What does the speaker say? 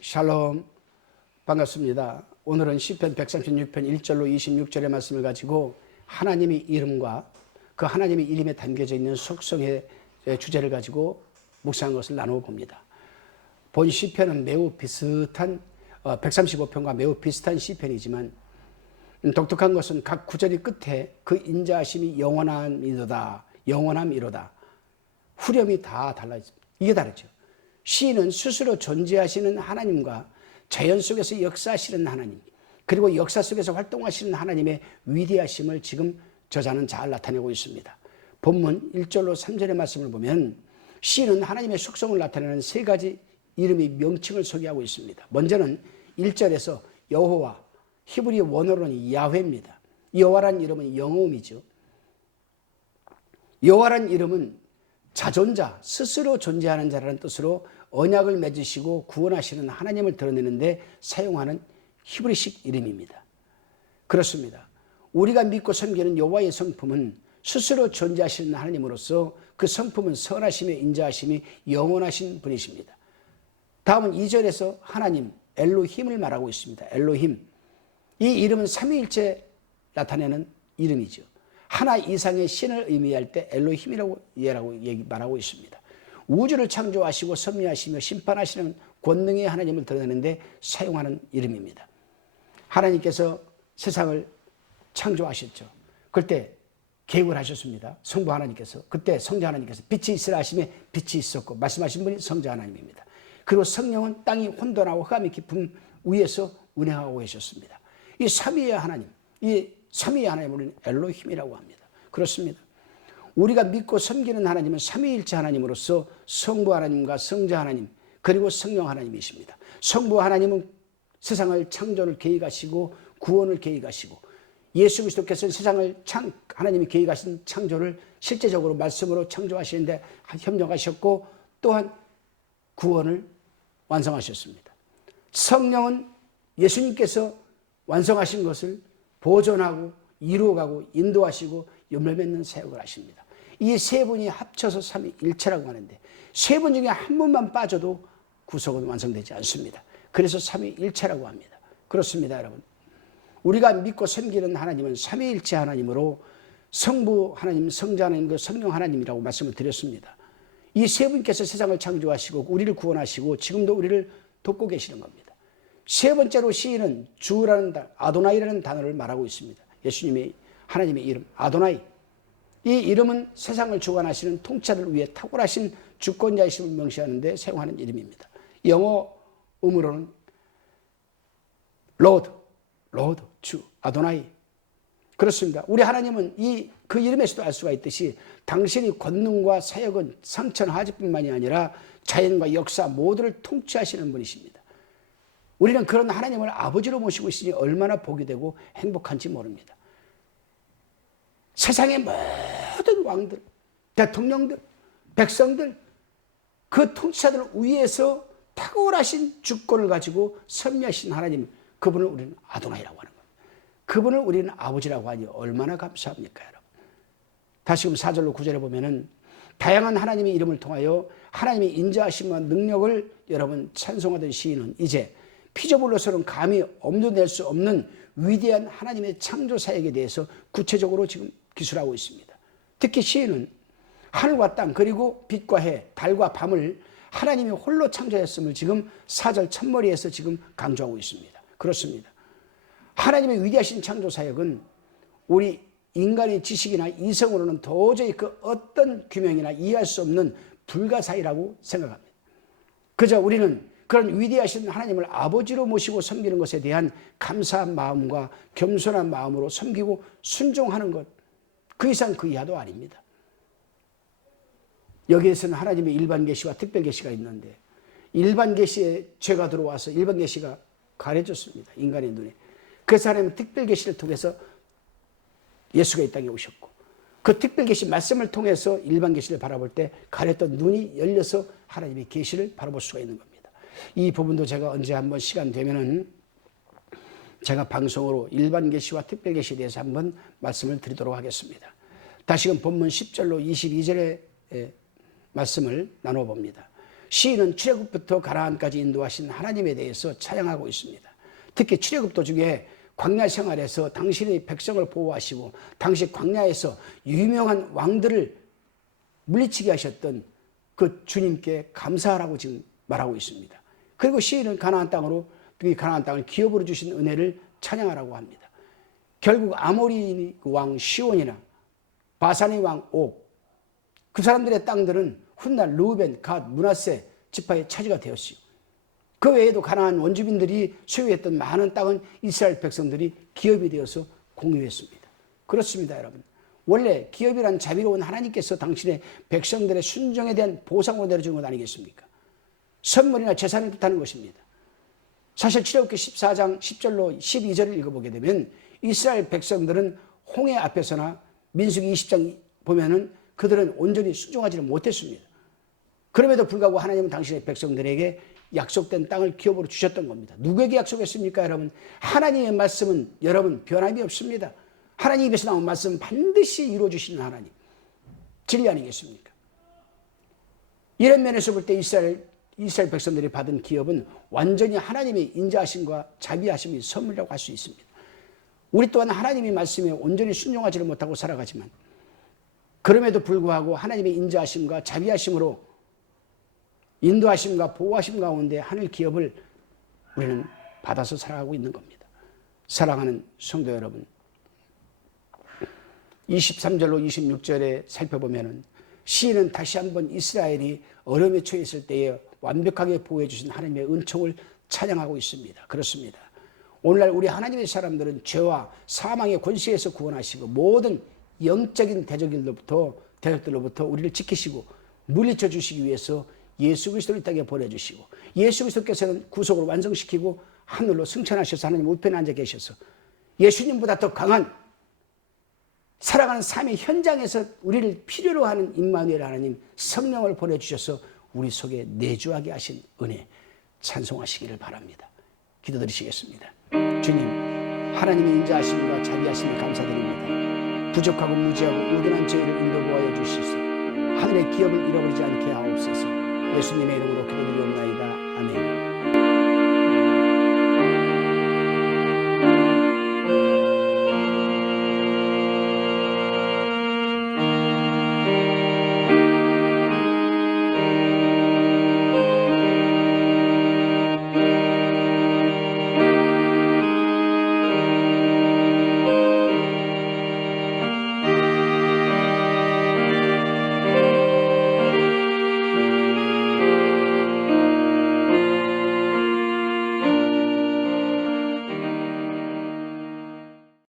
샬롬 반갑습니다. 오늘은 시편 136편 1절로 26절의 말씀을 가지고 하나님의 이름과 그 하나님의 이름에 담겨져 있는 속성의 주제를 가지고 묵상한 것을 나누어 봅니다. 본 시편은 매우 비슷한 135편과 매우 비슷한 시편이지만 음, 독특한 것은 각 구절이 끝에 그 인자하심이 영원함이로다 영원함이로다 후렴이 다 달라 있습니다. 이게 다르죠. 시인은 스스로 존재하시는 하나님과 자연 속에서 역사하시는 하나님, 그리고 역사 속에서 활동하시는 하나님의 위대하심을 지금 저자는 잘 나타내고 있습니다. 본문 1절로 3절의 말씀을 보면 시인은 하나님의 속성을 나타내는 세 가지 이름의 명칭을 소개하고 있습니다. 먼저는 1절에서 여호와, 히브리 원어로는 야훼입니다. 여호와란 이름은 영어음이죠. 여호와란 이름은 자존자, 스스로 존재하는 자라는 뜻으로 언약을 맺으시고 구원하시는 하나님을 드러내는데 사용하는 히브리식 이름입니다. 그렇습니다. 우리가 믿고 섬기는 여호와의 성품은 스스로 존재하시는 하나님으로서 그 성품은 선하심에 인자하심이 영원하신 분이십니다. 다음은 2절에서 하나님 엘로힘을 말하고 있습니다. 엘로힘. 이 이름은 삼위일체 나타내는 이름이죠. 하나 이상의 신을 의미할 때 엘로힘이라고 예라고 말하고 있습니다. 우주를 창조하시고 섭리하시며 심판하시는 권능의 하나님을 드러내는데 사용하는 이름입니다. 하나님께서 세상을 창조하셨죠. 그때 계획을 하셨습니다. 성부 하나님께서 그때 성자 하나님께서 빛이 있으라 하심에 빛이 있었고 말씀하신 분이 성자 하나님입니다. 그리고 성령은 땅이 혼돈하고 흑암이 깊음 위에서 운행하고 계셨습니다. 이 삼위의 하나님, 이 삼위의 하나님을 우리는 엘로힘이라고 합니다. 그렇습니다. 우리가 믿고 섬기는 하나님은 삼위일체 하나님으로서 성부 하나님과 성자 하나님 그리고 성령 하나님이십니다. 성부 하나님은 세상을 창조를 계획하시고 구원을 계획하시고 예수 그리스도께서는 세상을 창 하나님이 계획하신 창조를 실제적으로 말씀으로 창조하시는데 협력하셨고 또한 구원을 완성하셨습니다. 성령은 예수님께서 완성하신 것을 보존하고 이루어가고 인도하시고 연결 맺는 사역을 하십니다. 이 세 분이 합쳐서 삼위일체라고 하는데 세 분 중에 한 분만 빠져도 구속은 완성되지 않습니다. 그래서 삼위일체라고 합니다. 그렇습니다, 여러분. 우리가 믿고 섬기는 하나님은 삼위일체 하나님으로 성부 하나님, 성자 하나님, 그 성령 하나님이라고 말씀을 드렸습니다. 이 세 분께서 세상을 창조하시고 우리를 구원하시고 지금도 우리를 돕고 계시는 겁니다. 세 번째로 시인은 주라는 아도나이라는 단어를 말하고 있습니다. 예수님의 하나님의 이름 아도나이. 이 이름은 세상을 주관하시는 통치자를 위해 탁월하신 주권자이심을 명시하는데 사용하는 이름입니다. 영어 음으로는 로드, 로드, 주, 아도나이. 그렇습니다. 우리 하나님은 이 그 이름에서도 알 수가 있듯이 당신이 권능과 사역은 상천 하지뿐만이 아니라 자연과 역사 모두를 통치하시는 분이십니다. 우리는 그런 하나님을 아버지로 모시고 있으니 얼마나 복이 되고 행복한지 모릅니다. 세상의 모든 왕들, 대통령들, 백성들, 그 통치자들 위에서 탁월하신 주권을 가지고 섭리하신 하나님, 그분을 우리는 아도나이라고 하는 겁니다. 그분을 우리는 아버지라고 하니 얼마나 감사합니까, 여러분? 다시금 4절로 9절에 보면은 다양한 하나님의 이름을 통하여 하나님의 인자하심과 능력을 여러분 찬송하던 시인은 이제 피조물로서는 감히 엄두낼 수 없는 위대한 하나님의 창조 사역에 대해서 구체적으로 지금 기술하고 있습니다. 특히 시인은 하늘과 땅 그리고 빛과 해, 달과 밤을 하나님이 홀로 창조했음을 지금 사절 첫머리에서 지금 강조하고 있습니다. 그렇습니다. 하나님의 위대하신 창조 사역은 우리 인간의 지식이나 이성으로는 도저히 그 어떤 규명이나 이해할 수 없는 불가사의라고 생각합니다. 그저 우리는 그런 위대하신 하나님을 아버지로 모시고 섬기는 것에 대한 감사한 마음과 겸손한 마음으로 섬기고 순종하는 것, 그 이상 그 이하도 아닙니다. 여기에서는 하나님의 일반 계시와 특별 계시가 있는데 일반 계시에 죄가 들어와서 일반 계시가 가려졌습니다. 인간의 눈에. 그래서 하나님은 특별 계시를 통해서 예수가 이 땅에 오셨고 그 특별 계시 말씀을 통해서 일반 계시를 바라볼 때 가렸던 눈이 열려서 하나님의 계시를 바라볼 수가 있는 겁니다. 이 부분도 제가 언제 한번 시간 되면은 제가 방송으로 일반 계시와 특별 계시에 대해서 한번 말씀을 드리도록 하겠습니다. 다시금 본문 10절로 22절의 말씀을 나눠 봅니다. 시인은 출애굽부터 가나안까지 인도하신 하나님에 대해서 찬양하고 있습니다. 특히 출애굽 도 중에 광야 생활에서 당신의 백성을 보호하시고 당시 광야에서 유명한 왕들을 물리치게 하셨던 그 주님께 감사하라고 지금 말하고 있습니다. 그리고 시인은 가나안 땅으로 이 가나안 땅을 기업으로 주신 은혜를 찬양하라고 합니다. 결국 아모리 왕 시온이나 바산의 왕 옥, 그 사람들의 땅들은 훗날 루벤, 갓, 문하세 지파의 차지가 되었어요. 그 외에도 가나안 원주민들이 소유했던 많은 땅은 이스라엘 백성들이 기업이 되어서 공유했습니다. 그렇습니다, 여러분. 원래 기업이란 자비로운 하나님께서 당신의 백성들의 순종에 대한 보상을 내려준 것 아니겠습니까? 선물이나 재산을 뜻하는 것입니다. 사실 출애굽기 14장 10절로 12절을 읽어보게 되면 이스라엘 백성들은 홍해 앞에서나 민수기 20장 보면은 그들은 온전히 순종하지를 못했습니다. 그럼에도 불구하고 하나님은 당신의 백성들에게 약속된 땅을 기업으로 주셨던 겁니다. 누구에게 약속했습니까, 여러분? 하나님의 말씀은 여러분 변함이 없습니다. 하나님 입에서 나온 말씀 반드시 이루어 주시는 하나님. 진리 아니겠습니까? 이런 면에서 볼 때 이스라엘 이스라엘 백성들이 받은 기업은 완전히 하나님의 인자하심과 자비하심이 선물이라고 할 수 있습니다. 우리 또한 하나님의 말씀에 온전히 순종하지를 못하고 살아가지만 그럼에도 불구하고 하나님의 인자하심과 자비하심으로 인도하심과 보호하심 가운데 하늘 기업을 우리는 받아서 살아가고 있는 겁니다. 사랑하는 성도 여러분, 23절로 26절에 살펴보면은 시인은 다시 한번 이스라엘이 어려움에 처했을 때에 완벽하게 보호해 주신 하나님의 은총을 찬양하고 있습니다. 그렇습니다. 오늘날 우리 하나님의 사람들은 죄와 사망의 권세에서 구원하시고 모든 영적인 대적들로부터 대적들로부터 우리를 지키시고 물리쳐 주시기 위해서 예수 그리스도를 이 땅에 보내주시고 예수 그리스도께서는 구속을 완성시키고 하늘로 승천하셔서 하나님 우편에 앉아 계셔서 예수님보다 더 강한 살아가는 삶의 현장에서 우리를 필요로 하는 임마누엘 하나님 성령을 보내주셔서 우리 속에 내주하게 하신 은혜 찬송하시기를 바랍니다. 기도드리시겠습니다. 주님 하나님의 인자하심과 자비하심을 감사드립니다. 부족하고 무지하고 우둔한 저희를 인도 보하여 주시소 하늘의 기업을 잃어버리지 않게 하옵소서 예수님의 이름으로 기도드리옵나이다. 아멘